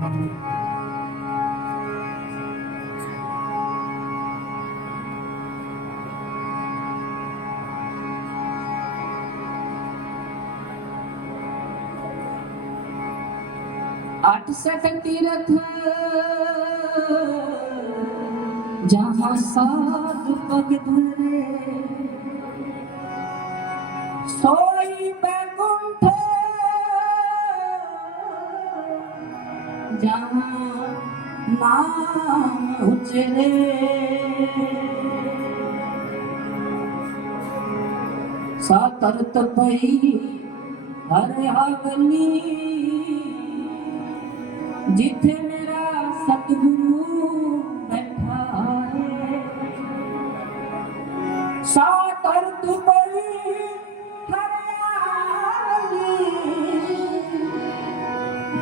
68 तीर्थ जहाँ साधु पग धरे, सोई बैकुंठ जहाँ नाम उचरे। सातरत पई हर हवनी, जिथे मेरा सतगुरु बैठा है। सातरत पई हरियाली,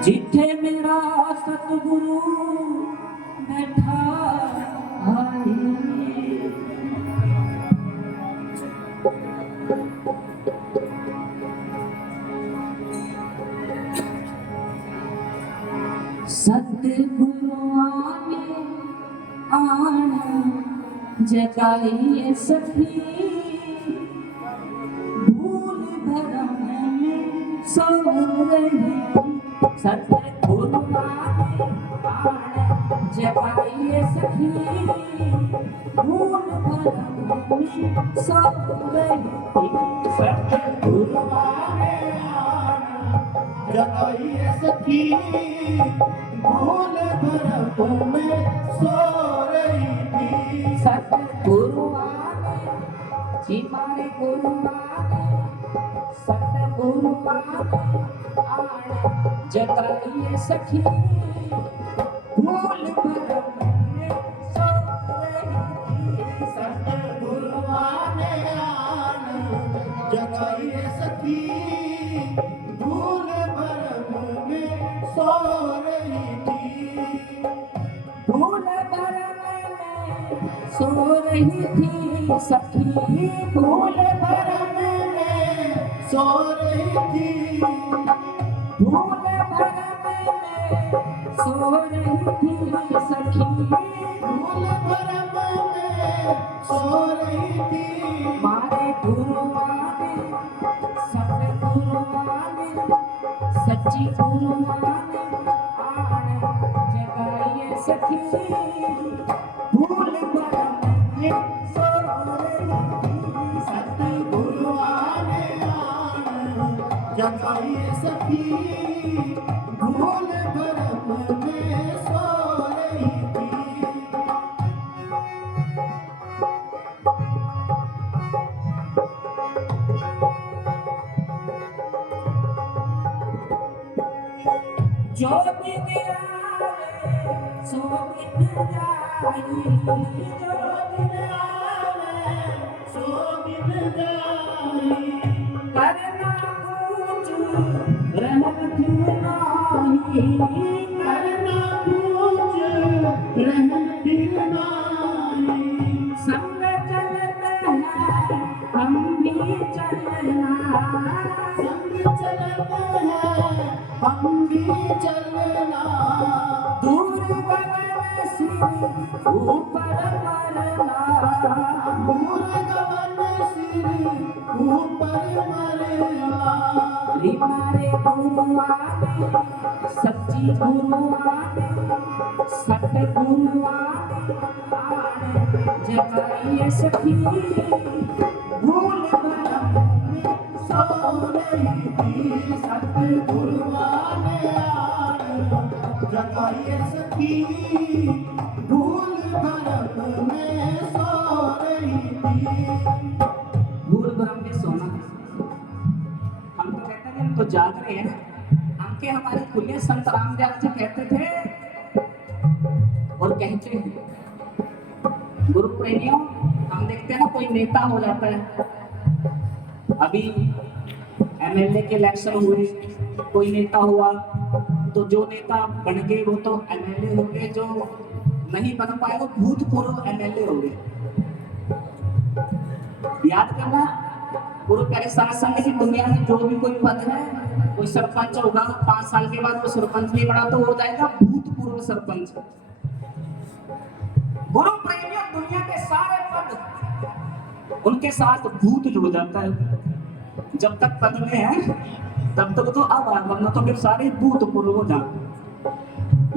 जिथे मेरा सतगुरु बैठा है। सतगुरुआं ने आन जगाई सखी, भूल भरम में सो रही। सतगुरुआं ने आन जगाई सखी, भूल भरम में सो रही। सतगुरुआं ने जगाई सखी, भूल भरम में सो रही थी। सतगुरुआं ने जी मारे गुरुआं ने, सतगुरुआं ने आन जगाई सखी, भूल भरम में सो रही थी। सतगुरुआं ने आन जगाई सखी, भूल भरम में सो रही थी। भूल भरम में सो रही थी सखी, भूल भरम में सो रही थी। भूल भरम में सो रही थी सखी, भूल भरम में सो रही थी। मारे गुरुआं ने, सतगुरुआं ने, सच्ची गुरुआं ने आन जगाई सखी, भूल भरम में सो रही थी। सतगुरुआं ने आन जगाई सखी, भूल भरम में सो रही थी। जो दिन आवे सो दिन जाई, जो दिन आवे सो दिन जाई। करना कुछ रहत नाही, करना कुछ रहत नाही। संग चलते हैं हम भी चलना, संग चलते हैं हम भी चलना। दूर गगन सिर ऊपर मरना, दूर गगन सिर ऊपर मरना। मारे गुरुआं ने, सच्ची गुरुआं ने, सतगुरुआं ने आन जगाई सखी, भूल भरम में सो रही थी। सतगुरुआं ने आन जगाई सखी, भूल भरम में सो रही थी। भूल भरम में सोना। हम तो कहते थे हम तो जाग रहे हैं। आंखें हमारी खुले संत रामदास जी कहते थे और कहते हैं। गुरु प्रेमियों, हम देखते हैं ना कोई नेता हो जाता है, अभी एमएलए के इलेक्शन हुए, कोई नेता हुआ तो जो नेता बन गए वो तो एमएलए हो गए, जो नहीं बन पाए वो भूतपूर्व एमएलए हो गए। याद करना, गुरु प्यारे साथ संग की दुनिया में जो भी कोई पद है कोई सरपंच होगा 5 साल के बाद वो सरपंच नहीं बना तो हो जाएगा भूतपूर्व सरपंच। गुरु प्रेमियों, दुनिया के सारे पद उनके साथ भूत जुड़ जाता है। जब तक पद में है तब तक तो अब वरना तो फिर सारे भूतपूर्व हो जाते।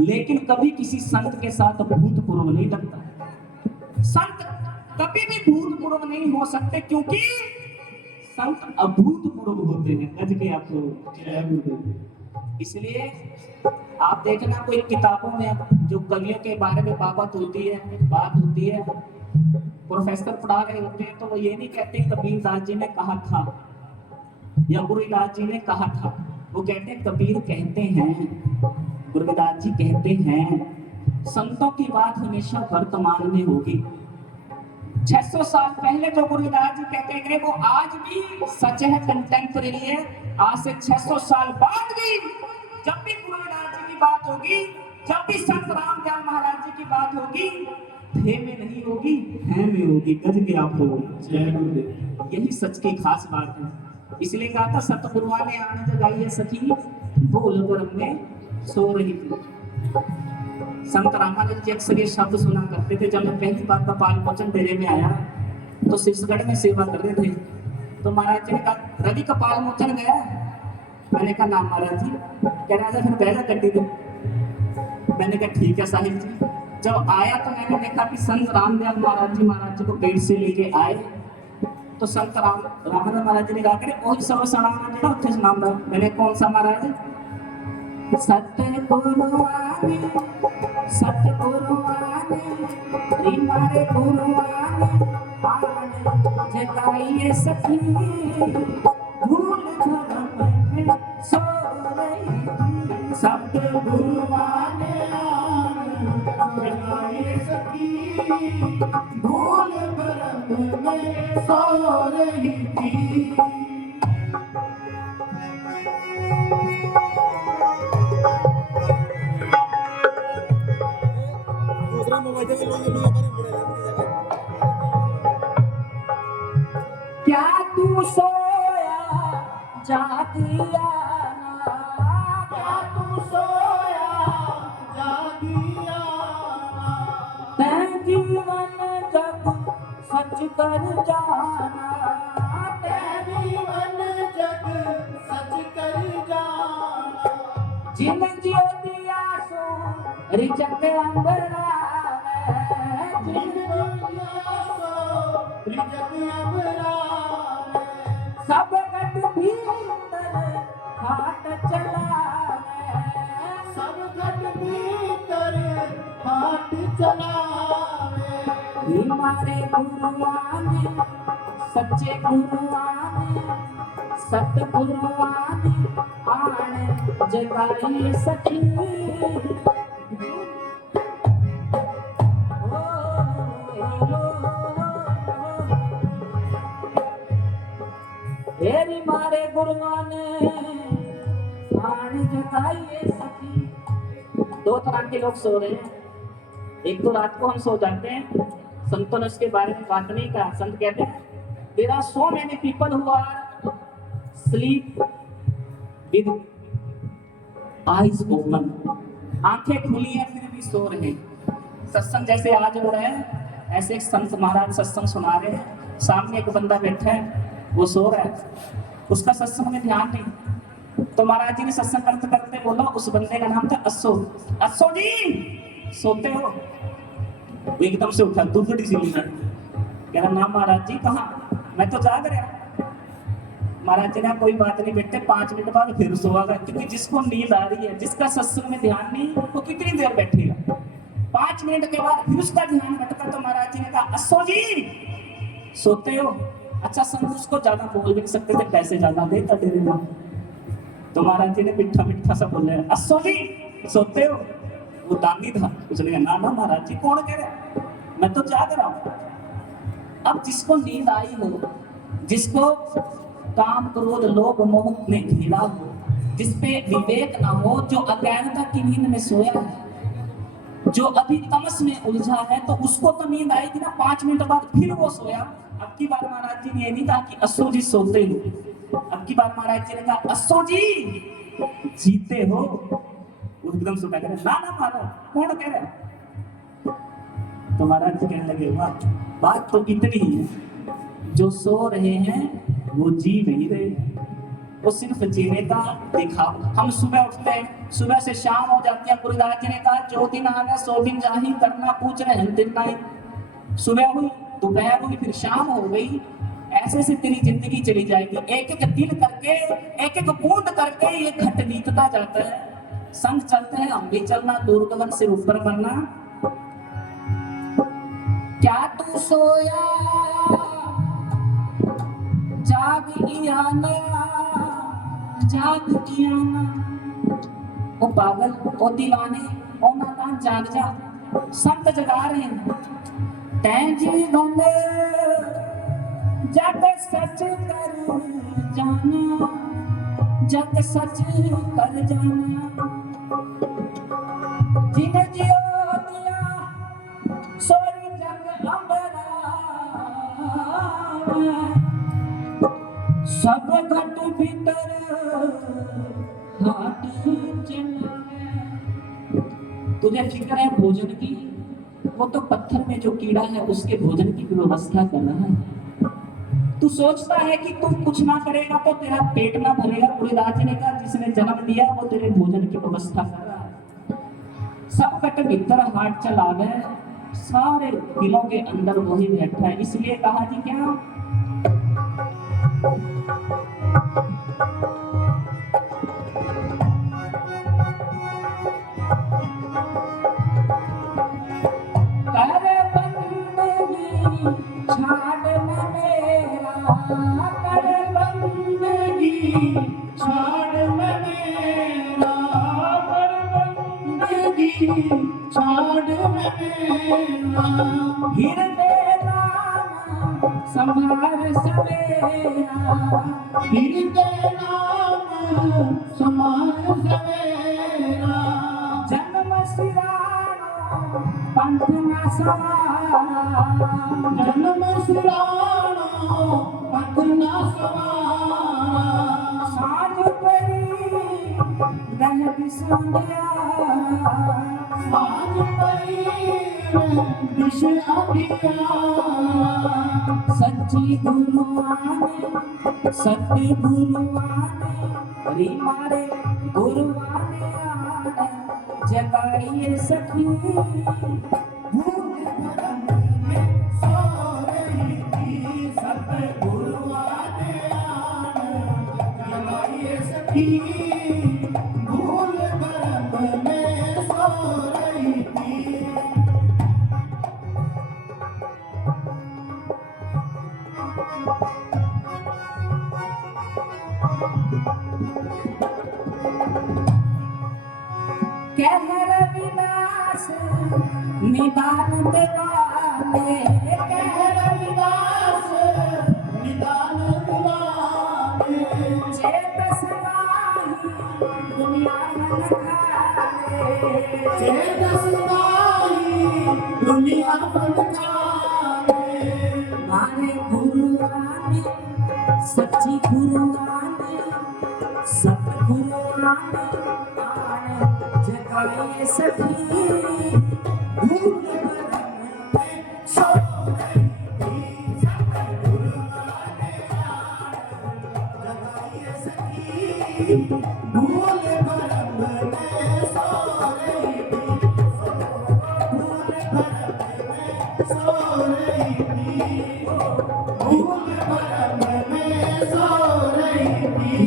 लेकिन कभी किसी संत के साथ भूतपूर्व नहीं लगता। संत कभी भी भूतपूर्व नहीं हो सकते, क्योंकि संत अभूतपूर्व होते हैं। गज के आपको इसलिए आप देखना कोई किताबों में जो कवियों के बारे में बात होती है, प्रोफेसर पढ़ा रहे होते हैं तो वो ये नहीं कहते कबीरदास जी ने कहा था या गुरुदास जी ने कहा था, वो कहते हैं कबीर कहते हैं, गुरुदास जी कहते हैं। संतों की बात हमेशा वर्तमान में होगी। 600 साल पहले जो गुरुदास जी कहते गए वो आज भी सच है, कंटेम्परेरी है। आज से 600 साल बाद भी जब भी गुरुदास जी की बात होगी, जब भी संत रामदयाल महाराज जी की बात होगी, थे में नहीं होगी, है में होगी। गज के आप हो, यही सच की खास बात है। इसलिए कहा था सतगुरुआ ने आने जगाई है सखी, भूल भरम में सो रही थी। संत रामानंद जी अक्सर ये शब्द सुना करते थे। जब मैं पहली बार कपाल मोचन डेरे में आया तो शीशगढ़ में सेवा कर रहे थे, तो महाराज जी ने कहा रवि कपाल मोचन गया। मैंने कहा नाम महाराज जी। कह रहा था फिर पहला गड्डी दो। मैंने कहा ठीक है साहिब जी। जब आया तो मैंने देखा कि संत रामदयाल महाराज जी को पेट से लेके आए तो संत रामदयाल महाराज जी ने कहा करे ओही सब सनाना जेड़ा उत्थे सुनांदा। मैंने कौन सा महाराज? सतगुरु आने मारे गुरु आने जगाइए सखी, भूल भरम में सो रही थी। सतगुरु आने जगाइए सखी, भूल भरम में सो रही थी। क्या तू सोया जागिया ना, क्या तू सोया जागिया ना, तै जीवन जग सच कर जाना, तै जीवन जग सच कर जाना। जिन जियो दिया सो रिजक अंबरा, जिन जियो दिया सो रिजक अंबरा, सब गट भीतर हाट चलावे, सब गट भीतर हाट चलावे। हमारे गुरुआने सच्चे गुरुआने, सतगुरुआने आने जगाई सखी। तेरी मारे गुरुआने आने जगाई सखी। दो तरह के लोग सो रहे हैं। एक तो रात को हम सो जाते हैं, संतों ने उसके बारे में बात नहीं कहा। संत कहते हैं there are so many people who are sleep with eyes open, आंखें खुली हैं फिर भी सो रहे हैं। सत्संग जैसे आज हो रहा है ऐसे एक संत महाराज सत्संग सुना रहे हैं, सामने एक बंदा बैठा है वो सो रहा है, उसका सत्संग में ध्यान नहीं। तो महाराज जी ने सत्संग करते करते बोला, उस बंदे का नाम था अस्सो। अस्सो जी सोते हो? वो एकदम से उठा, दुर्गटी सी ली, कह रहा नाम महाराज जी कहाँ? मैं तो जाग रहा। महाराज जी ने कोई बात नहीं बेटे, 5 मिनट बाद फिर सोएगा, क्योंकि जिसको नींद आ रही है, जिसका सत्संग में ध्यान नहीं, वो कितनी देर बैठेगा? 5 मिनट के बाद फिर उसका ध्यान भटका। तो महाराज जी ने कहा अस्सो जी सोते हो? अच्छा संत उसको ज्यादा बोल भी सकते थे, पैसे ज्यादा देता डेरे में। तो महाराज जी ने मीठा मीठा सा बोले अस्सो जी सोते हो? वो दानी था, उसने कहा ना ना महाराज जी कौन कह रहा, मैं तो जाग रहा हूँ। अब जिसको नींद आई हो, जिसको काम क्रोध लोभ मोह में घिरा हो, जिसपे विवेक ना हो, जो अज्ञानता की नींद में सोया है, जो अभी तमस में उलझा है, तो उसको तो नींद आएगी ना। 5 मिनट बाद फिर वो सोया। अब की बार महाराज जी ने ये नहीं कहा कि अस्सो जी सोते हो, अब की बार महाराज जी ने कहा, अस्सो जी जीते हो। वो एकदम से कह रहे, ना ना महाराज, कौन कह रहा है? तो महाराज जी कहने लगे, वाह, बात तो इतनी ही है, जो सो रहे हैं वो जी नहीं रहे, वो सिर्फ जीने का दिखावा। हम सुबह उठते हैं, सुबह से शाम हो जाती है, गुरुदास जी ने कहा, जो दिन आना सो दिन जाही, करना पूछ रहे हैं दिन नहीं। सुबह हुई, दोपहर हुई, फिर शाम हो गई, ऐसे से तेरी जिंदगी चली जाएगी। एक एक दिन करके, एक एक बूंद करके ये घट बीतता जाता है। संग चलते हैं, हम भी चलना, दूर गगन से ऊपर बनना। क्या तू सोया जाग इयाना, जाग इयाना। ओ पागल, ओ दीवाने, ओ नादान, जाग जा, संत जगा रहे हैं। तैं जीवन जग सच कर जाना, जग सच कर जाना। जिन जियो दिया सोई जग अंबरा, सब घट भीतर हाथ चलावे। तुझे फिक्र है भोजन की, वो तो पत्थर में जो कीड़ा है उसके भोजन की व्यवस्था कर रहा है। तू सोचता है कि तू कुछ ना करेगा तो तेरा पेट ना भरेगा। गुरुदास जी ने कहा, जिसने जन्म दिया वो तेरे भोजन की व्यवस्था कर रहा है। सब कट भीतर हाथ चला गए, सारे दिलों के अंदर वही बैठा है। इसलिए कहा जी क्या, छाड़ न मेरा, कर बंदगी छाड़ मेरा, कर बंदगी छाड़ मेरा। हृदय नाम संभार सवेरा, हृदय नाम समार सवेरा। जन्म सिरानो पंथ न सवारा, जन्म सिरानो पथ न सवारा। साँझ परी रह बिसंधिया, साँझ परी दिश अंधिया। सच्ची गुरुआने, सत्य गुरुआने, री मारे गुरुआने आने, जगाइए सखी। भूल भरम में सो रही थी, सतगुरु आने जगाइए सखी। भूल भरम में सो रही थी। कहर विनाश निदान दिवाले, कहर विनाश निदान दिवाले। चेतस नाही दुनिया मन खाले, चेतस नाही दुनिया मन खाले। मारे गुरुआने, सच्ची गुरुआने, सतगुरु आने आने, जगाइए सखी। भूल भरम में सो रही थी, सतगुरु आने जगाइए सखी। भूल भरम में सो रही थी, भूल भरम में सो रही थी। भूल भरम में सो रही थी।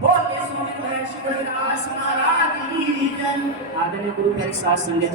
बोले स्वामी वैष्णव दास महाराज की जय। आदरणीय गुरु के साथ संगत